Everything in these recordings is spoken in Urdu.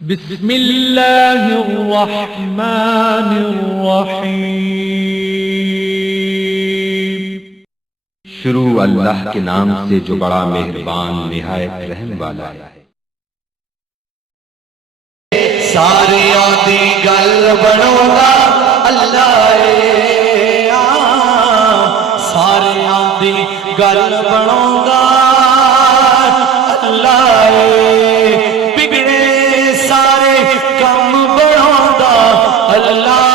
بسم اللہ الرحمن الرحیم۔ شروع اللہ کے نام سے جو بڑا مہربان نہایت رحم والا ہے۔ سارے آدھی گل بنو گا اللہ سارے آدھی گل بنو گا اللہ بگڑے سارے کم بنو گا اللہ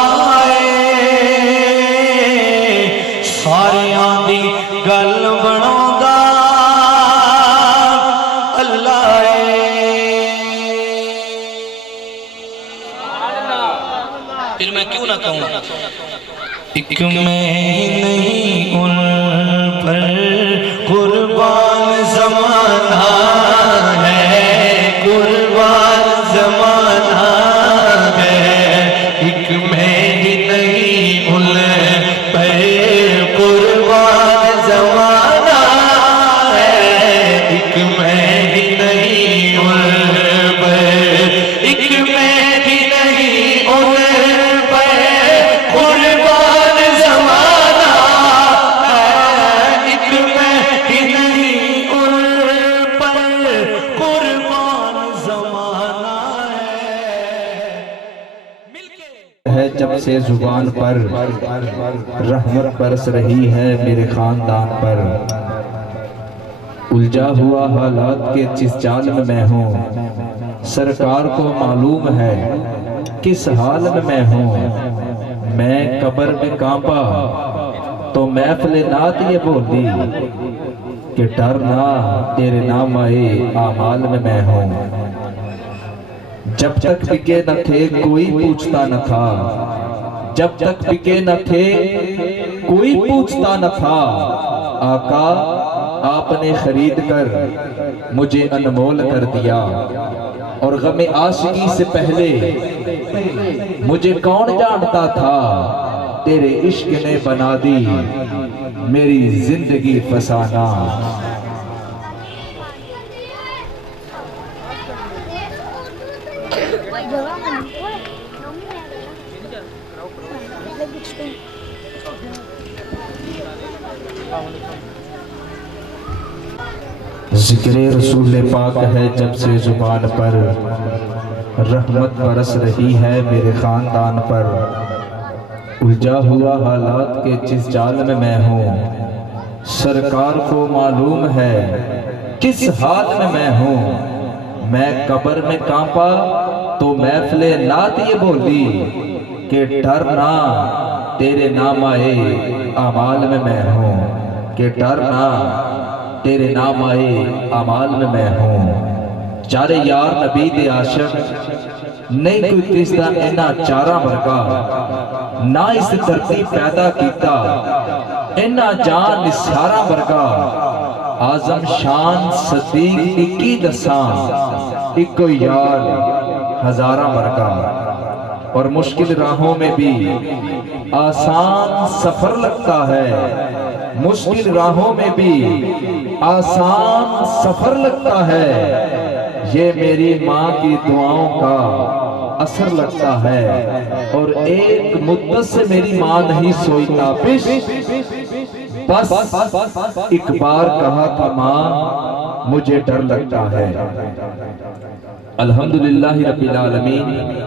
سارے آدھی گل بنو گا اللہ پھر میں کیوں نہ کہوں ایک میں نہیں ان پر قربان زمانہ ہے قربان زمانہ ہے ایک میں ہی نہیں ان پر قربان زمانہ ہے ایک میں ہی نہیں ان پر ایک میں ہی نہیں ان جب سے زبان پر رحمت برس رہی ہے میرے خاندان پر الجھا ہوا حالات کے جس جال میں ہوں سرکار کو معلوم ہے کس حال میں ہوں میں قبر میں کانپا تو محفل نعت یہ بولی کہ ڈرنا تیرے نام آئے اعمال میں ہوں جب تک بکے نہ تھے کوئی پوچھتا نہ تھا جب تک بکے نہ تھے کوئی پوچھتا نہ تھا آقا آپ نے خرید کر مجھے انمول کر دیا اور غم عاشقی سے پہلے مجھے کون جانتا تھا تیرے عشق نے بنا دی میری زندگی فسانہ ذکر رسول پاک ہے جب سے زبان پر رحمت برس رہی ہے میرے خاندان پر الجھا ہوا حالات کے جس جال میں ہوں سرکار کو معلوم ہے کس حال میں ہوں میں قبر میں کانپا تو محفل نعت یہ بولی کہ ڈرنا تیرے نام آئے اعمال میں ہوں کہ ڈرنا تیرے نام آئے اعمال میں ہوں چارے یار نبی دے عاشق نہیں کوئی تیستا اینا چارہ مرگا نہ اس دھرتی پیدا کیتا اینا جان نسارہ مرگا آزم شان صدیق اکی دسان ایکو یار ہزارہ مرگا اور مشکل راہوں میں بھی آسان سفر لگتا ہے مشکل راہوں میں بھی آسان سفر لگتا ہے یہ میری ماں کی دعاؤں کا اثر لگتا ہے اور ایک مدت سے میری ماں نہیں سوئی تاپش بس ایک بار کہا تھا ماں مجھے ڈر لگتا ہے الحمدللہ رب العالمین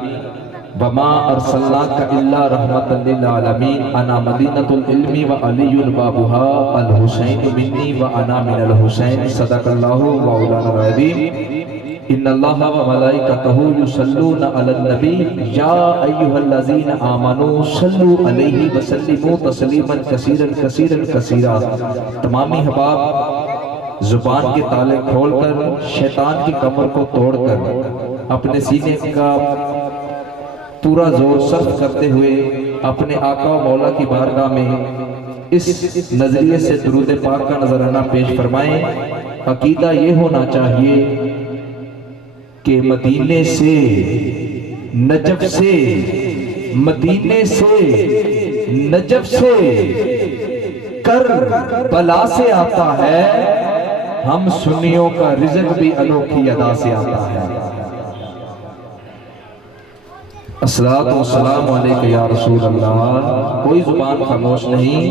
وما ارسلناک الا رحمتا للعالمین انا مدینۃ العلم وعلی بابها الحسین منی وانا من الحسین صدق اللہ مولانا العظیم ان اللہ وملائکتہ یصلون علی النبی یا ایھا الذین آمنوا صلوا علیہ وسلموا تسلیما کثیرا کثیرا کثیرا تمامی احباب زبان کے تالے کھول کر شیطان کی کمر کو توڑ کر اپنے سینے کا پورا زور صرف کرتے ہوئے اپنے آقا و مولا کی بارگاہ میں اس نظریے سے درود پاک کا نظرانہ پیش فرمائیں عقیدہ یہ ہونا چاہیے کہ مدینے سے نجف سے مدینے سے نجف سے کربلا سے آتا ہے ہم سنیوں کا رزق بھی انوکھی ادا سے آتا ہے الصلاۃ والسلام علیک یا رسول اللہ۔ کوئی زبان خاموش نہیں،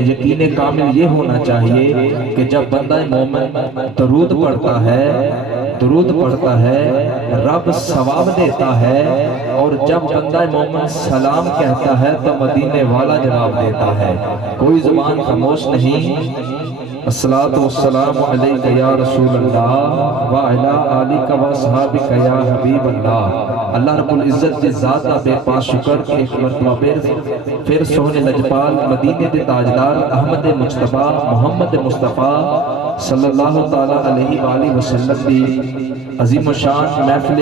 یقین کامل یہ ہونا چاہیے کہ جب بندہ مومن درود پڑھتا ہے رب ثواب دیتا ہے، اور جب بندہ مومن سلام کہتا ہے تو مدینے والا جواب دیتا ہے۔ کوئی زبان خاموش نہیں۔ الصلاۃ والسلام علیک یا رسول اللہ وعلی آلک و اصحابک یا حبیب اللہ۔ اللہ رب العزت کے ذات دا بے پاس شکر کہ ایک مرتبہ پھر سونے لجپال مدینے دے تاجدار احمد مجتبی محمد مصطفیٰ صلی اللہ تعالی علیہ وآلہ وسلم دی عظیم و شان محفل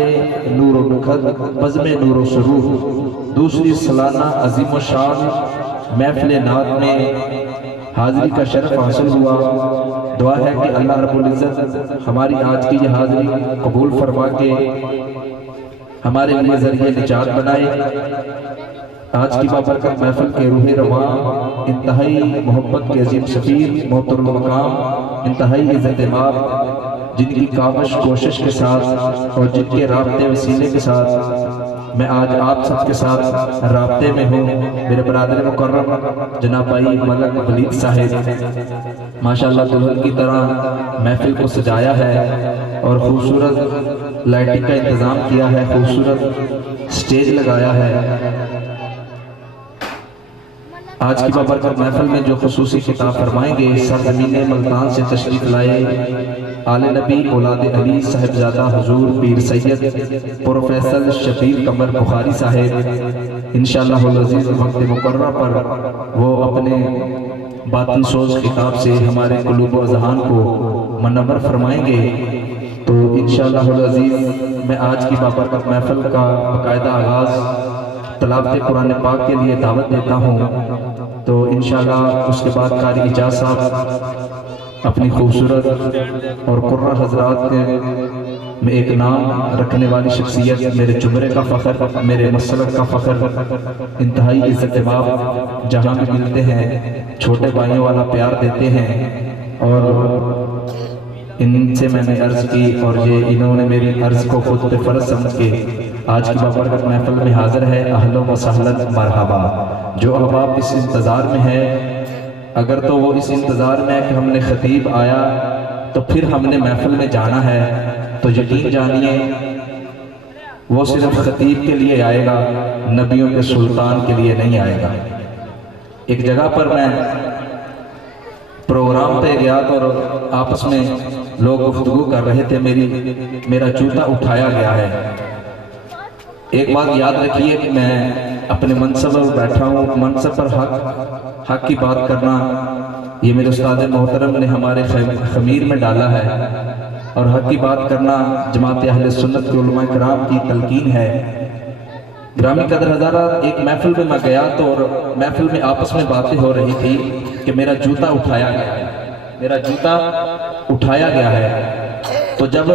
نور و نکھت بزم نور و سرور دوسری سالانہ عظیم و شان محفل نعت میں حاضری کا شرف حاصل ہوا۔ دعا ہے کہ اللہ رب العزت ہماری آج کی یہ حاضری قبول فرما کے ہمارے لیے ذریعہ نجات بنائے۔ آج کی بابرکت محفل کے روح رواں انتہائی محبت کے عظیم سفیر محترم مقام، انتہائی عزت مآب، جن کی کاوش کوشش کے ساتھ اور جن کے رابطے وسیلے کے ساتھ میں آج آپ سب کے ساتھ رابطے میں ہوں، میرے برادر مکرم جناب بھائی ملک ولید صاحب ماشاءاللہ دلہن کی طرح محفل کو سجایا ہے اور خوبصورت لائٹنگ کا انتظام کیا ہے، خوبصورت سٹیج لگایا ہے۔ آج کی بابرکت محفل میں جو خصوصی خطاب فرمائیں گے سرزمین ملتان سے تشریف لائے آل نبی اولاد علی صاحبزادہ حضور پیر سید پروفیسر شبیر قمر بخاری صاحب انشاءاللہ العزیز وقت مقررہ پر وہ اپنے باطن سوز خطاب سے ہمارے قلوب و اذہان کو منور فرمائیں گے۔ تو انشاءاللہ العزیز میں آج کی بابرکت محفل کا باقاعدہ آغاز تلاوت قرآن پاک کے لیے دعوت دیتا ہوں۔ تو انشاءاللہ اس کے بعد قاری اجاز صاحب اپنی خوبصورت اور قرہ حضرات میں ایک نام رکھنے والی شخصیت، میرے جمرے کا فخر، میرے مسلک کا فخر، انتہائی عزت مآب جہاں بھی ملتے ہیں چھوٹے بھائیوں والا پیار دیتے ہیں، اور ان سے میں نے عرض کی اور یہ انہوں نے میری عرض کو خود پہ فرض سمجھ کے آج کی بابرکت محفل میں حاضر ہے۔ اہلا و سہلا مرحبا۔ جو احباب اس انتظار میں ہے، اگر تو وہ اس انتظار میں ہے کہ ہم نے خطیب آیا تو پھر ہم نے محفل میں جانا ہے، تو یقین جانیے وہ صرف خطیب کے لیے آئے گا، نبیوں کے سلطان کے لیے نہیں آئے گا۔ ایک جگہ پر میں پروگرام پہ گیا اور آپس میں لوگ گفتگو کر رہے تھے، میرا جوتا اٹھایا گیا ہے۔ ایک بات یاد رکھیے کہ میں اپنے منصب پر بیٹھا ہوں، منصب پر حق کی بات کرنا یہ میرے استاد محترم نے ہمارے خمیر میں ڈالا ہے، اور حق کی بات کرنا جماعت اہل سنت کے علماء کرام کی تلقین ہے۔ گرامی قدر حضرات، ایک محفل میں گیا تو اور محفل میں آپس میں باتیں ہو رہی تھی کہ میرا جوتا اٹھایا گیا ہے، میرا جوتا اٹھایا گیا ہے۔ تو جب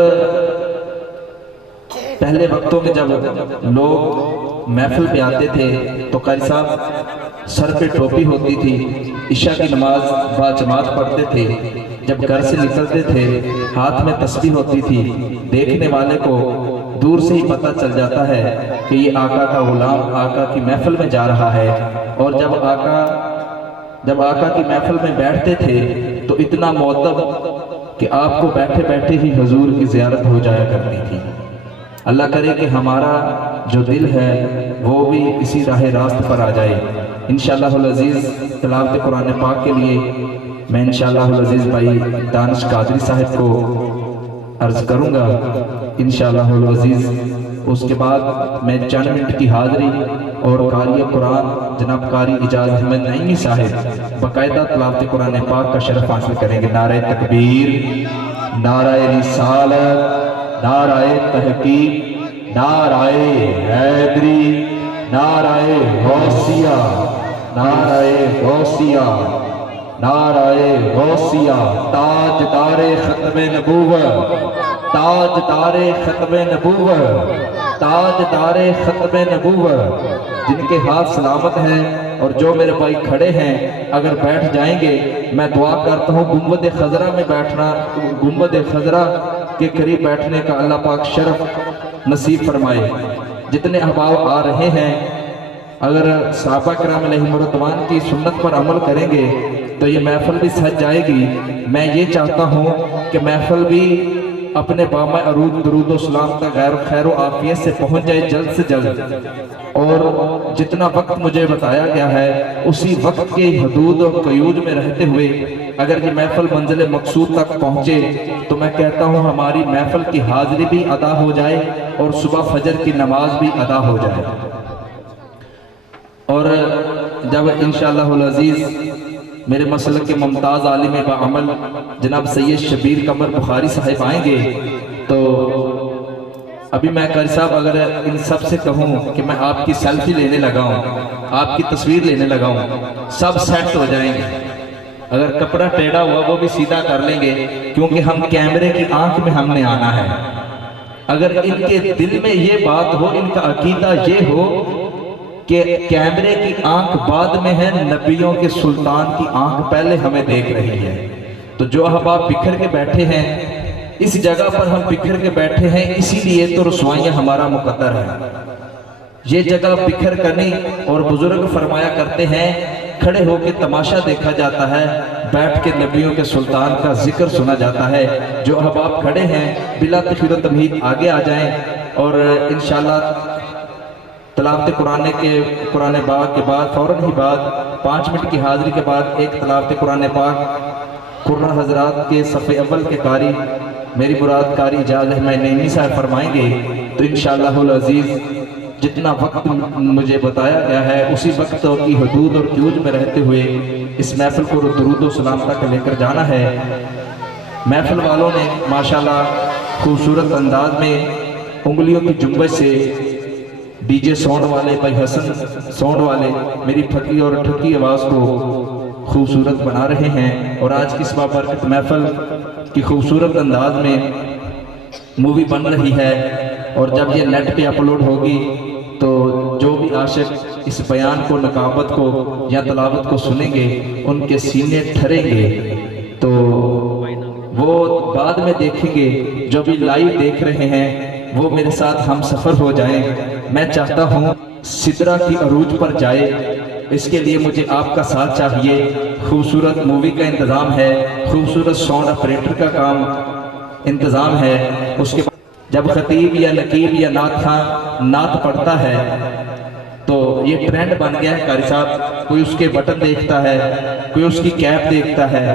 پہلے وقتوں میں جب لوگ محفل پہ آتے تھے تو قاری صاحب سر پہ ٹوپی ہوتی تھی، عشاء کی نماز با جماعت پڑھتے تھے، جب گھر سے نکلتے تھے ہاتھ میں تسبیح ہوتی تھی، دیکھنے والے کو دور سے ہی پتہ چل جاتا ہے کہ یہ آقا کا غلام آقا کی محفل میں جا رہا ہے۔ اور جب آقا کی محفل میں بیٹھتے تھے تو اتنا معدب کہ آپ کو بیٹھے بیٹھے ہی حضور کی زیارت ہو جایا کرتی تھی۔ اللہ کرے کہ ہمارا جو دل ہے وہ بھی اسی راہ راست پر آ جائے۔ انشاءاللہ العزیز تلاوت قرآن پاک کے لیے میں انشاءاللہ العزیز بھائی دانش قادری صاحب کو عرض کروں گا انشاءاللہ العزیز۔ اس کے بعد میں چند منٹ کی حاضری اور قاری قرآن جناب قاری اجاز احمد نعیمی صاحب باقاعدہ تلاوت قرآن پاک کا شرف حاصل کریں گے۔ نعرہ تکبیر، نعرہ رسالت، نعرہ تحقیق، نعرہ حیدری، نعرہ غوثیہ، نعرہ غوثیہ، نعرہ غوثیہ، تاجدار ختم نبوت، تاجدار ختم نبوت، تاجدار ختم نبوت، جن کے ہاتھ سلامت ہیں اور جو میرے بھائی کھڑے ہیں اگر بیٹھ جائیں گے میں دعا کرتا ہوں گنبد خضرا میں بیٹھنا، گنبد خضرا کے قریب بیٹھنے کا اللہ پاک شرف نصیب فرمائے۔ جتنے احباب آ رہے ہیں، اگر صحابہ کرام علیہم رضوان کی سنت پر عمل کریں گے تو یہ محفل بھی سج جائے گی۔ میں یہ چاہتا ہوں کہ محفل بھی اپنے بامِ عروج درود و سلام تک خیر و عافیت سے پہنچ جائے جلد سے جلد، اور جتنا وقت مجھے بتایا گیا ہے اسی وقت کے حدود اور قیود میں رہتے ہوئے اگر یہ محفل منزل مقصود تک پہنچے تو میں کہتا ہوں ہماری محفل کی حاضری بھی ادا ہو جائے اور صبح فجر کی نماز بھی ادا ہو جائے۔ اور جب انشاءاللہ العزیز میرے مسلک کے ممتاز عالم بعمل جناب سید شبیر قمر بخاری صاحب آئیں گے تو ابھی میں قاری صاحب اگر ان سب سے کہوں کہ میں آپ کی سیلفی لینے لگا ہوں، آپ کی تصویر لینے لگا ہوں، سب سیٹ ہو جائیں گے۔ اگر کپڑا ٹیڑھا ہوا وہ بھی سیدھا کر لیں گے، کیونکہ ہم کیمرے کی آنکھ میں ہم نے آنا ہے۔ اگر ان کے دل میں یہ بات ہو، ان کا عقیدہ یہ ہو کہ کیمرے کی آنکھ بعد میں ہے، نبیوں کے سلطان کی آنکھ پہلے ہمیں دیکھ رہی ہے، تو جو احباب بکھر کے بیٹھے ہیں اس جگہ پر ہم بکھر کے بیٹھے ہیں، اسی لیے تو رسوائیاں ہمارا مقدر ہے۔ یہ جگہ بکھر کرنی، اور بزرگ فرمایا کرتے ہیں کھڑے ہو کے تماشا دیکھا جاتا ہے، بیٹھ کے نبیوں کے سلطان کا ذکر سنا جاتا ہے۔ جو احباب کھڑے ہیں بلا تخیر و تمہید آگے آ جائیں، اور انشاءاللہ تلاوت قرآن پاک کے بعد فوراً ہی بعد 5 منٹ کی حاضری کے بعد ایک تلاوت قرآن پاک قرآن حضرات کے صفحے اول کے قاری میری مراد قاری اجاز احمد نعیمی صاحب فرمائیں گے، تو انشاءاللہ العزیز جتنا وقت مجھے بتایا گیا ہے اسی وقت کی حدود اور قیود میں رہتے ہوئے اس محفل کو درود و سلام تک لے کر جانا ہے۔ محفل والوں نے ماشاءاللہ خوبصورت انداز میں انگلیوں کی جنبش سے ڈی جے ساؤنڈ والے بھائی حسن ساؤنڈ والے میری پھکی اور ٹھکی آواز کو خوبصورت بنا رہے ہیں، اور آج کی اس بابرکت محفل کی خوبصورت انداز میں مووی بن رہی ہے، اور جب یہ نیٹ پہ اپلوڈ ہوگی تو جو بھی عاشق اس بیان کو، نقابت کو یا تلاوت کو سنیں گے ان کے سینے ٹھریں گے، تو وہ بعد میں دیکھیں گے۔ جو بھی لائیو دیکھ رہے ہیں وہ میرے ساتھ ہم سفر ہو جائیں۔ میں چاہتا ہوں سدرہ کی عروج پر جائے، اس کے لیے مجھے آپ کا ساتھ چاہیے۔ خوبصورت مووی کا انتظام ہے، خوبصورت ساؤنڈ آپریٹر کا کام انتظام ہے۔ اس کے بعد جب خطیب یا نقیب یا نعت خان نعت پڑھتا ہے تو یہ ٹرینڈ بن گیا ہے قاری صاحب، کوئی اس کے بٹن دیکھتا ہے، کوئی اس کی کیپ دیکھتا ہے۔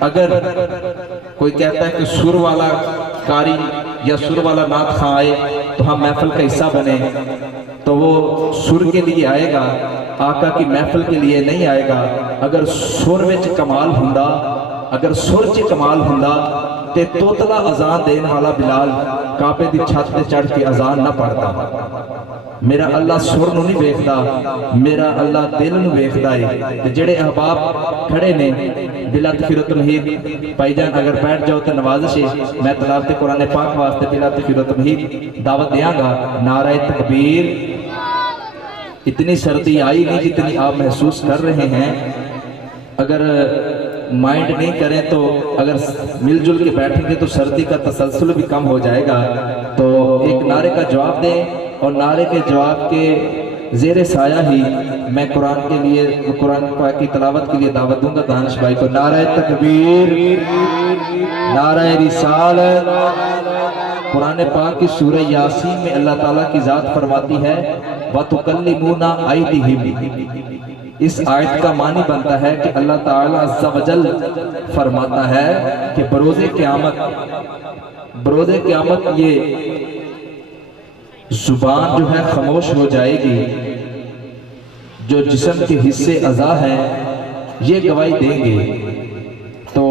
اگر کوئی کہتا ہے کہ سر والا قاری یا سر والا نعت خان آئے تو ہم محفل کا حصہ بنے، تو وہ سر کے لیے آئے گا، آقا کی محفل کے لیے نہیں آئے گا۔ اگر سر وچ کمال ہوندا، اگر سر چ کمال ہوندا تے توتلا اذان دین والا بلال کعبے دی چھت تے چڑھ کے اذان نہ پڑھتا۔ میرا اللہ سر نو نہیں ویکھدا، میرا اللہ دل نو ویکھدا ہے۔ تے جڑے احباب کھڑے نے بلا تخیر و تمہید، بھائی جان اگر بیٹھ جاؤ تو نوازش ہے، میں تلاوت قرآن پاک واسطے بلا تخیر و تمہید دعوت دیاں گا۔ نعرہ تکبیر۔ اتنی سردی آئی نہیں جتنی آپ محسوس کر رہے ہیں، اگر مائنڈ نہیں کریں تو اگر مل جل کے بیٹھیں گے تو سردی کا تسلسل بھی کم ہو جائے گا۔ تو ایک نعرے کا جواب دیں، اور نعرے کے جواب کے زیر سایہ ہی میں قرآن کے لیے، قرآن پاک کی تلاوت کے لیے دعوت دوں گا دانش بھائی کو۔ نعرہ تکبیر، نعرہ رسالت۔ قرآن پاک کی سورہ یاسین میں اللہ تعالیٰ کی ذات فرماتی ہے وَتُكَلِّمُونَ أَيْدِهِمْ۔ اس آیت کا معنی بنتا ہے کہ اللہ تعالیٰ عز و جل فرماتا ہے کہ بروز قیامت یہ زبان جو ہے خاموش ہو جائے گی، جو جسم کے حصے اعضاء ہیں یہ گواہی دیں گے۔ تو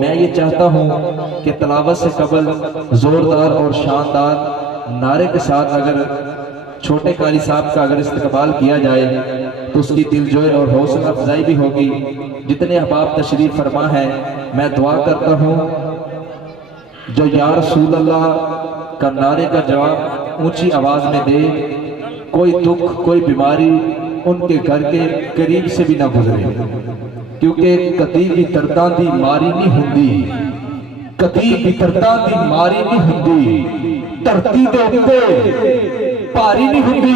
میں یہ چاہتا ہوں کہ تلاوت سے قبل زوردار اور شاندار نعرے کے ساتھ اگر چھوٹے قاری صاحب کا اگر استقبال کیا جائے تو اس کی دل جوئے اور حوصلہ افزائی بھی ہوگی۔ جتنے احباب تشریف فرما ہیں میں دعا کرتا ہوں جو یا رسول اللہ کا نعرے کا جواب اونچی آواز میں دے، کوئی دکھ کوئی بیماری ان کے گھر کے قریب سے بھی نہ گزرے، کیونکہ کدی بھی درداں دی ماری نہیں ہوندی، کدی بھی درداں دی ماری نہیں ہوندی۔ دھرتی دے اوپر ਭਾਰੀ ਨਹੀਂ ਹੁੰਦੀ।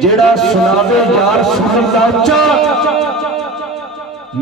ਜਿਹੜਾ ਸੁਣਾਵੇ ਯਾਰ ਸੁਣਨ ਦਾ ਉੱਚਾ,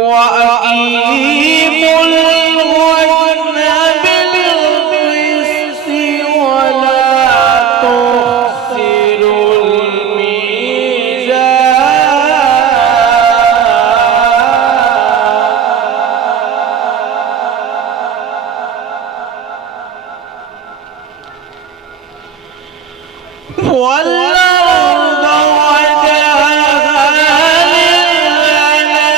وأقيم والأرض وجعلها للأنام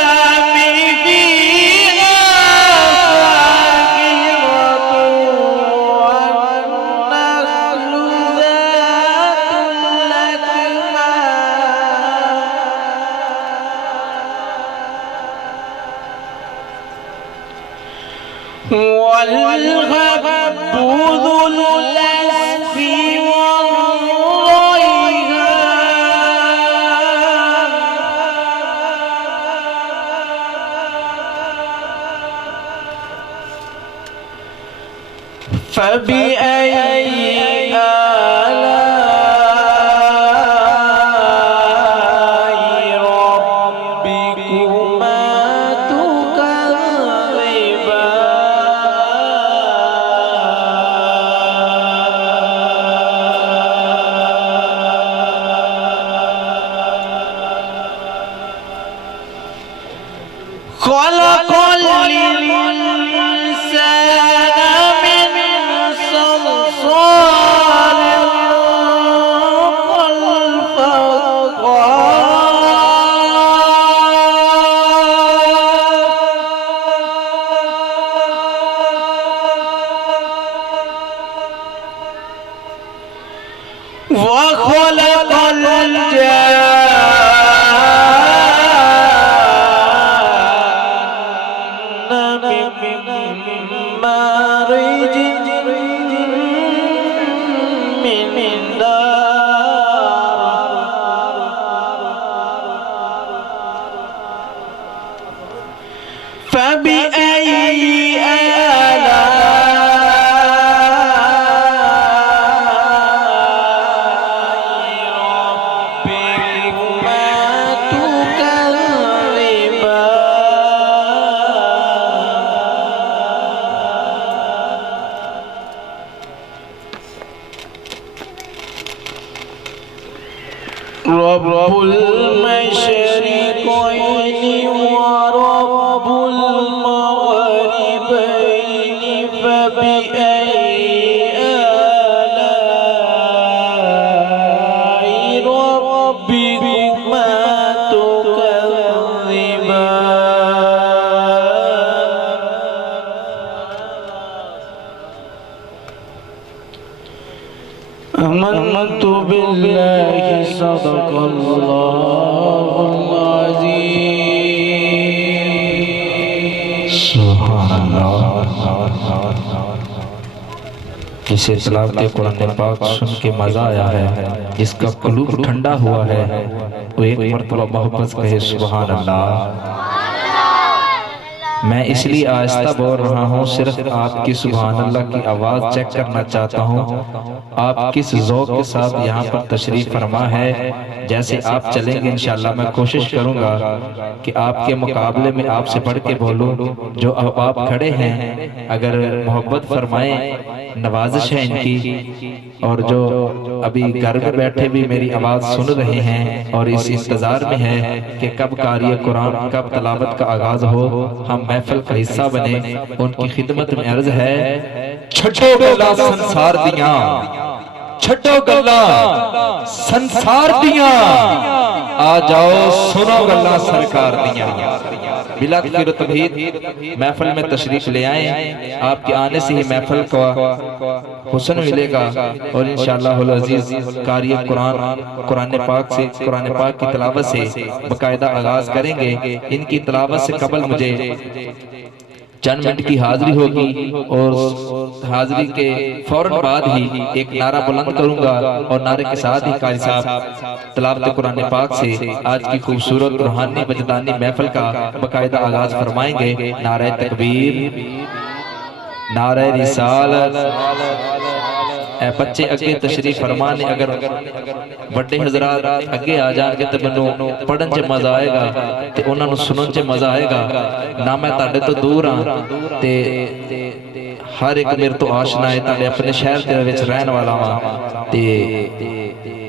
فيها فاكهة والنخل ذات الأكمام والغب ذو الأسف والريحان فبأي آلاء ربكما تكذبان خلق الإنسان من صلصال كالفخار وخلق الجان من مارج من نار فبأي رب المشرقين ورب المغربين فبأي آلاء ربكما تكذبان آمنت بالله صدق الله العظيم سبحان اللہ۔ جسے تلاوت قرآن پاک سن کے مزہ آیا ہے، جس کا قلوب ٹھنڈا ہوا ہے، وہ ایک مرتبہ محبت کہے سبحان اللہ۔ میں اس لیے آہستہ بول رہا ہوں، صرف آپ کی سبحان اللہ کی آواز چیک کرنا چاہتا ہوں آپ کس ذوق کے ساتھ یہاں پر تشریف فرما ہے۔ جیسے آپ چلیں گے انشاءاللہ میں کوشش کروں گا کہ آپ کے مقابلے میں آپ سے بڑھ کے بولوں۔ جو آپ کھڑے ہیں اگر محبت فرمائیں، نوازش ہے ان کی، اور جو ابھی گھر میں بیٹھے بھی میری آواز سن رہے ہیں اور اس انتظار میں ہے کہ کب قاری قرآن کب تلاوت کا آغاز ہو، ہم محفل کا حصہ بنے، ان کی خدمت میں عرض ہے چھٹو گلا سنسار دیاں، چھٹو گلا سنسار دیاں، آ جاؤ سنو گلا سرکار دیاں۔ بلا تخیر و تمہید محفل میں تشریف لے آئیں، آپ کے آنے سے ہی محفل کا حسن ملے گا، اور انشاءاللہ العزیز قاری قرآن پاک کی تلاوت سے باقاعدہ آغاز کریں گے۔ ان کی تلاوت سے قبل مجھے چند منٹ کی حاضری ہوگی، اور حاضری کے فوراً بعد ہی ایک نعرہ بلند کروں گا، اور نعرے کے ساتھ ہی قاری صاحب تلاوت قرآن پاک سے آج کی خوبصورت روحانی وجدانی محفل کا باقاعدہ آغاز فرمائیں گے۔ نعرہ تکبیر، نعرہ رسالت۔ اے بچے اگے تشریف فرمانے، اگر بڑے حضرات اگے آ جان گے تو منو پڑھن چ مزہ آئے گا تے انہاں نوں سنن چ مزہ آئے گا۔ نہ میں تہاڈے تو دور ہاں تے ہر ایک میرے تو آشنا ہے، تہاڈے اپنے شہر دے وچ رہن والا ہاں تے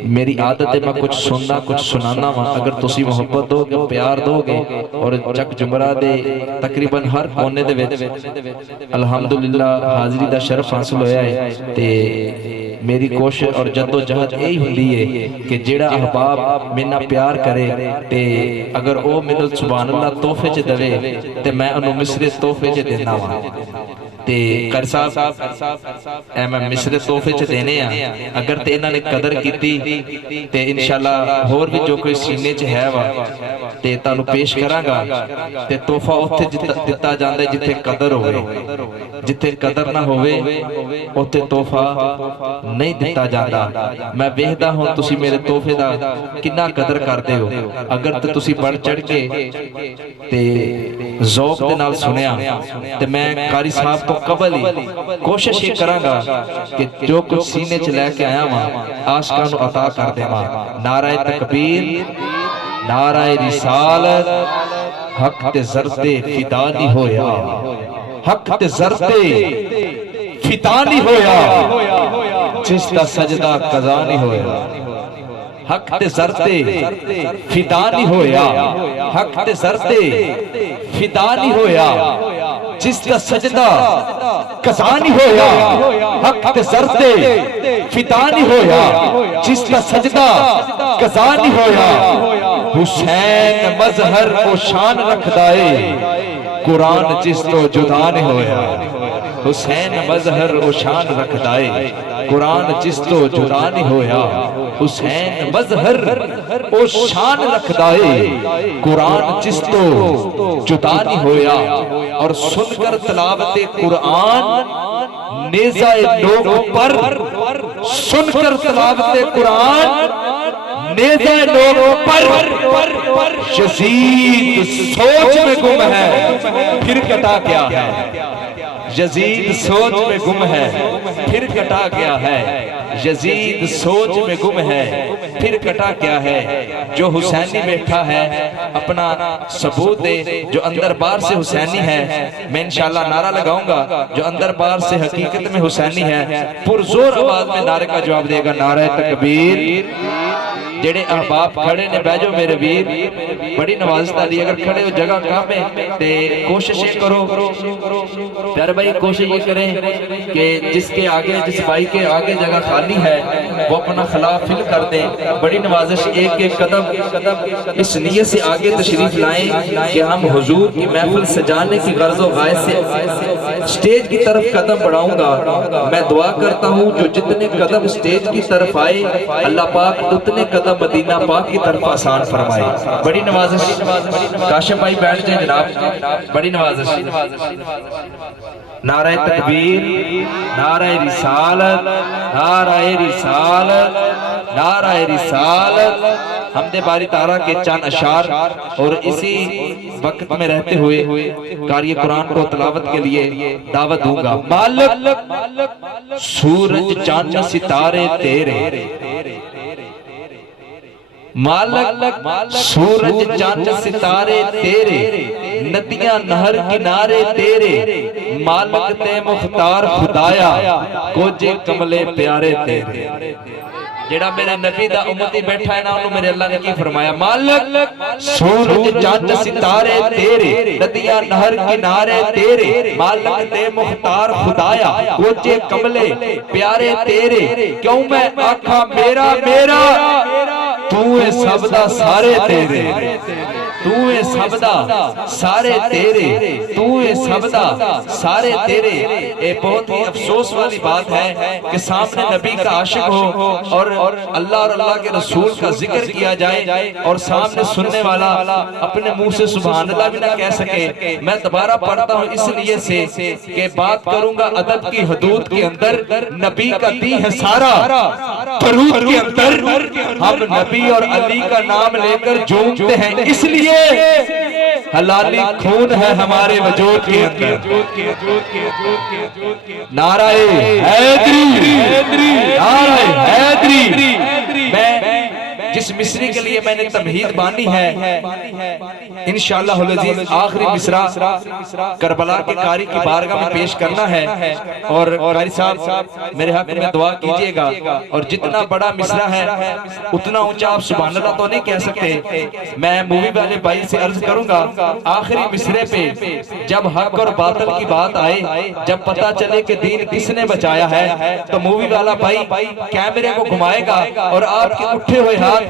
میری عادت ہے میں کچھ سننا کچھ سنانا وا اگر تسی محبت دو گے پیار دو گے اور چک جمرہ دے تقریباً ہر کونے دے وچ الحمدللہ حاضری دا شرف حاصل ہویا ہے تے میری کوشش اور جد و جہد یہی ہوندی ہے کہ جیڑا احباب مینا پیار کرے تے اگر او مینوں سبحان اللہ تحفے چ دے تے میں انہوں مصرے تحفے چ دینا وا تے کر صاحب اے میں مصرے تحفے چ دینے ہیں اگر تے انہاں نے قدر کیتی تے انشاءاللہ ہور بھی جو کوئی سینے چ ہے وا تے تانوں پیش کراں گا تے تحفہ اوتھے دتا جاندا ہے جتھے قدر ہوے جتھے قدر نہ ہوے اوتھے تحفہ نہیں دتا جاتا میں ویکھدا ہوں تسی میرے تحفے دا کتنا قدر کردے ہو اگر تے تسی بڑھ چڑھ کے تے ذوق دے نال سنیا تے میں قاری صاحب تو قبل ہی کوشش یہ کراں گا کہ جو کچھ سینے چ لے کے آیا ہاں عاشقاں نو عطا کر دیواں نعرہ تکبیر نعرہ رسالت حق تے زردے فدا نہیں ہویا حق تے زردے فدا نہیں ہویا جس دا سجدہ قضا نہیں ہویا حق تے زردے فدا نہیں ہویا حق تے زردے فدا نہیں ہویا جس دا سجدہ قضا نہیں ہویا حق تے زردے فدا نہیں ہویا جس دا سجدہ قضا نہیں ہویا حسین مظہر کو شان رکھ دائے قرآن جس تو جدا نہیں ہویا حسین مظہر و شان رکھ دائے قرآن جس تو جدا نہیں ہویا حسین مظہر و شان رکھ دائے قرآن جس تو جدا نہیں ہویا اور سن کر تلاوت قرآن نیزہ لوگ پر سن کر تلاوت قرآن نیزہ لوگ پر یزید سوچ میں گم ہے پھر کٹا کیا ہے یزید سوچ میں گم ہے پھر کٹا کیا ہے یزید سوچ میں گم ہے پھر کٹا کیا ہے جو حسینی بیٹھا ہے اپنا ثبوت دے جو اندر بار سے حسینی ہے میں انشاءاللہ نعرہ لگاؤں گا جو اندر بار سے حقیقت میں حسینی ہے پرزور آواز میں نعرے کا جواب دے گا نعرہ تکبیر جڑے احباب کھڑے نے بیجو میرے ویر بڑی نوازتا دی اگر کھڑے ہو جگہ کام ہے تے کوشش کرو پیارے بھائی کوشش یہ کریں کہ جس کے آگے جس بھائی کے آگے جگہ خالی ہے وہ اپنا خلا فل کر دیں بڑی نوازش ایک ایک قدم اس نیت سے آگے تشریف لائیں کہ ہم حضور کی محفل سجانے کی غرض و غائز سے سٹیج کی طرف قدم بڑھاؤں گا میں دعا کرتا ہوں جو جتنے قدم سٹیج کی طرف آئے اللہ پاک اتنے قدم مدینہ پاک کی طرف آسان فرمائے بڑی نوازش کاشم بھائی بیٹھ جائیں جناب بڑی نوازش نعرہ تکبیر نعرہ رسالت نعرہ رسالت نعرہ رسالت حمد باری تعالیٰ کے چند اشعار اور اسی وقت میں رہتے ہوئے قاری قرآن کو تلاوت کے لیے دعوت دوں گا مالک سورج چاند ستارے تیرے مالک سورج چاند ستارے تیرے ندیاں نہر کنارے تیرے مالک تے مختار خدایا کوجے کملے پیارے تیرے جیڑا میرے نبی دا امتی بیٹھا ہے نا انہوں میرے اللہ نے کی فرمایا مالک سورج چاند ستارے تیرے ندیاں نہر کنارے تیرے مالک تے مختار خدایا کوجے کملے پیارے تیرے کیوں میں آکھا میرا میرا تو سب دا سارے تیرے تو سب دا سارے تیرے تو سب دا سارے تیرے اے بہت ہی افسوس والی بات ہے کہ سامنے نبی کا عاشق ہو اور اللہ اور اللہ کے رسول کا ذکر کیا جائے اور سامنے سننے والا اپنے منہ سے سبحان اللہ بھی نہ کہہ سکے میں دوبارہ پڑھتا ہوں اس لیے سے کہ بات کروں گا ادب کی حدود کے اندر نبی کا دی ہے سارا درود کے اندر ہم نبی اور علی کا نام لے کر جھومتے ہیں اس لیے حلالی خون ہے ہمارے وجود کے اندر نعرہ حیدری نعرہ حیدری میں جس اس مصری کے لیے میں نے تمہید باندھی ہے، انشاءاللہ العزیز آخری مصرع کربلا کے قاری کی بارگاہ میں پیش کرنا ہے، اور قاری صاحب میرے حق میں دعا کیجئے گا، اور جتنا بڑا مصرع ہے اتنا اونچا آپ سبحان اللہ تو نہیں کہہ سکتے، میں مووی والے بھائی سے عرض کروں گا آخری مصرے پہ جب حق اور باطل کی بات آئے، جب پتہ چلے کہ دین کس نے بچایا ہے، تو مووی والا بھائی کیمرے کو گھمائے گا اور آپ کے اٹھے ہوئے ہاتھ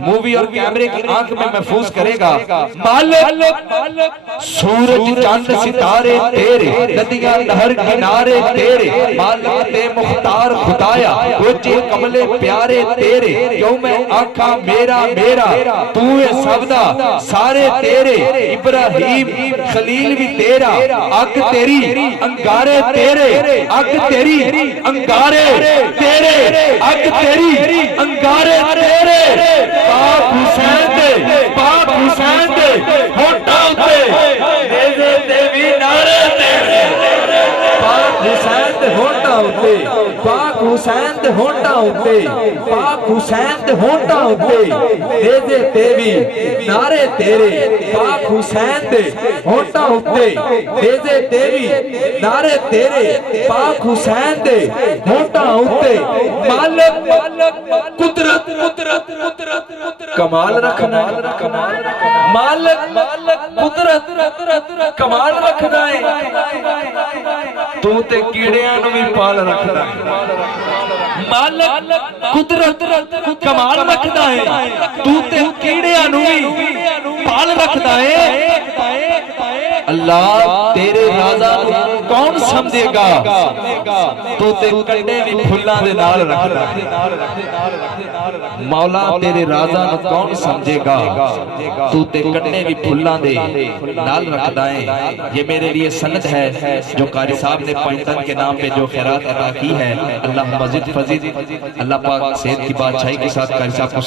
مووی اور کیمرے کی آنکھ میں محفوظ کرے گا۔ مالک سورج چاند ستارے تیرے، ندیاں نہر کنارے تیرے، مالک تے مختار خدایا روچے کملے پیارے تیرے، کیوں میں آنکھا میرا میرا تو سبدا سارے تیرے، ابراہیم خلیل بھی تیرا، اگ تیری انگارے تیرے، اگ تیری انگارے تیرے، اگ تیری انگارے تیرے، پاک حسین دے پاک حسین دے ہوٹاں تے دیزے دیوی نارے تیرے، پاک حسین دے ہوٹاں تے، پاک حسین دے ہوٹاں تے، پاک حسین دے ہوٹاں تے دیزے دیوی نارے تیرے، پاک حسین دے ہوٹاں تے دیزے دیوی نارے تیرے، پاک حسین دے ہوٹاں تے، مالک قدرت کمال رکھنا ہے، مالک قدرت کمال رکھنا ہے، تو تے کیڑیاں نو بھی پال رکھنا ہے، مالک قدرت کمال رکھنا ہے، تو تے کیڑیاں نو بھی پال رکھنا ہے۔ اللہ تیرے رازا کون سمجھے گا، تو تے کنڈے بھی پھلاں دے نال رکھنا ہے، مولا تیرے رازا کون سمجھے گا، تو تے کنڈے بھی پھلاں دے نال رکھنا ہے۔ یہ میرے لیے سند ہے جو قاری صاحب نے پوائنٹن کے نام پہ جو خیرات عطا کی ہے، اللہ مزید فضیل، اللہ پاک صحت کی بادشاہی کے ساتھ قاری صاحب کو